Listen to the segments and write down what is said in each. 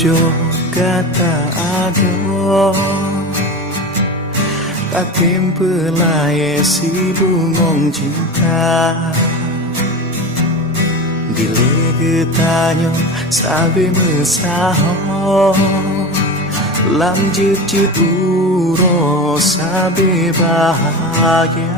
Jo kata ado tak tempelai si bungong cinta Dile getanyo sabe mesaho Lam jit uro sabe bahagia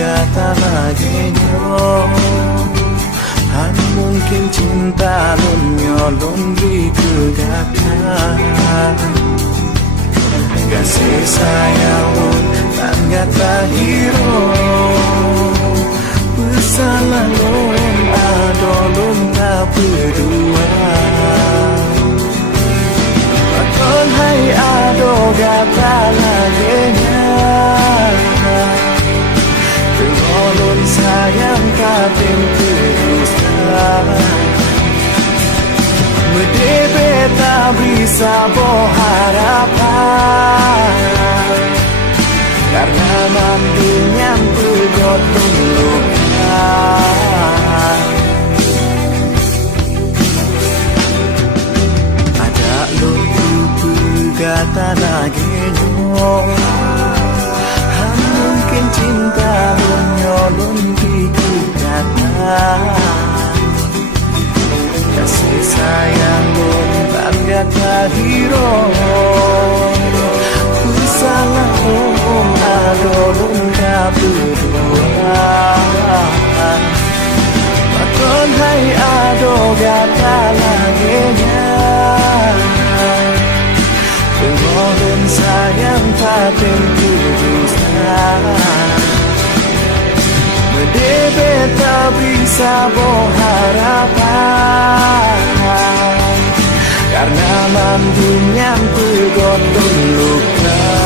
Kata laginya Han mungkin cinta lon nyolon di kegatan Kasih sayang lon tan gata hero Bersalah lon ado lon tak berdua Bakon hai ado gata laginya Tengolon sayang katin teruskan Medebe tak bisa berharapan Karena mandinya bergotong luka Ada luku bergata lagi Mungkin cinta menyolong di kegatan Kasih sayang tak gata hero Salah ado tak berdua Bakon hai ado gata laginya Tengolon sayang tak terus Medebe tak bisa berharapan Karena mandinya bergotong luka